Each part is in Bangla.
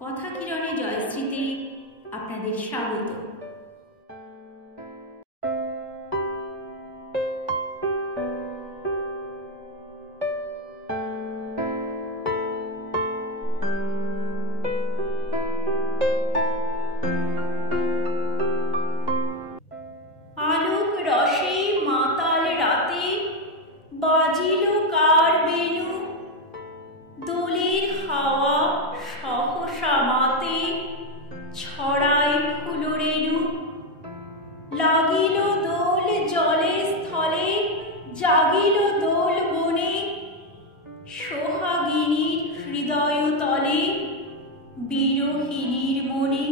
কথা কিরণে জয়শ্রীতে আপনাদের স্বাগত। আলোক রসে মাতাল রাতে বাজিল কার বেণু, দোলের হাওয়া সহসা মাতে ছড়ায় ফুলরেণু। লাগিল দোল জলে স্থলে, জাগিল দোল বনে, সোহাগিনীর হৃদয় তলে বিরহিণীর মনে।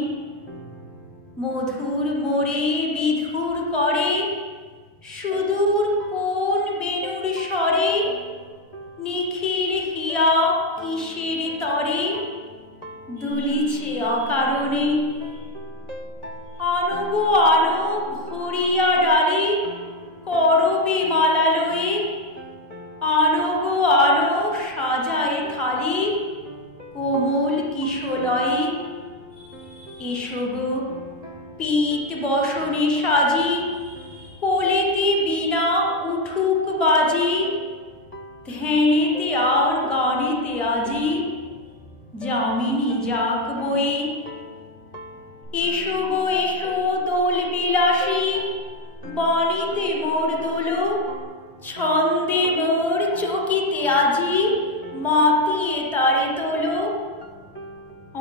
মধুর মোরে বিধুর করে সুদূর কোন বেণুর স্বরে, নিখিল হিয়া কিসের তরে দুলিছে অকারণে। আনো গো আনো ভরিয়া ডালে করবে মালা লয়ে, আনো গো আনো সাজায় থালি কোমল কিশলয়ে। এসো গো পীত বসনে সাজি, কোলেতে বীণা উঠুক বাজি, ধ্যানেতে আর গানেতে আজি যামিনী যাক বয়ে। এসো গো এসো দোল বিলাসী, বাণীতে মোর দোলো, ছন্দে মোর চকিতে আজি মাতিয়ে তারে তোলো।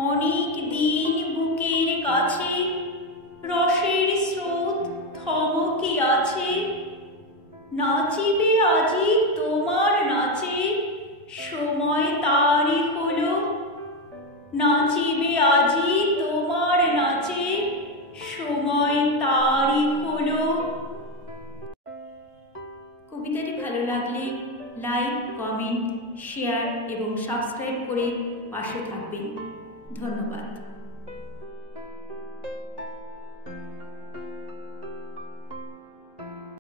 অনেক দিন বুকের কাছে রসের স্রোত থমকে আছে, নাচিবে আজি তোমার নাচে সময় তারই হলো। নাচিবে আজি তোমার নাচে সময় তারই হলো। কবিতাটি ভালো লাগলে লাইক, কমেন্ট, শেয়ার এবং সাবস্ক্রাইব করে পাশে থাকবেন। ধন্যবাদ।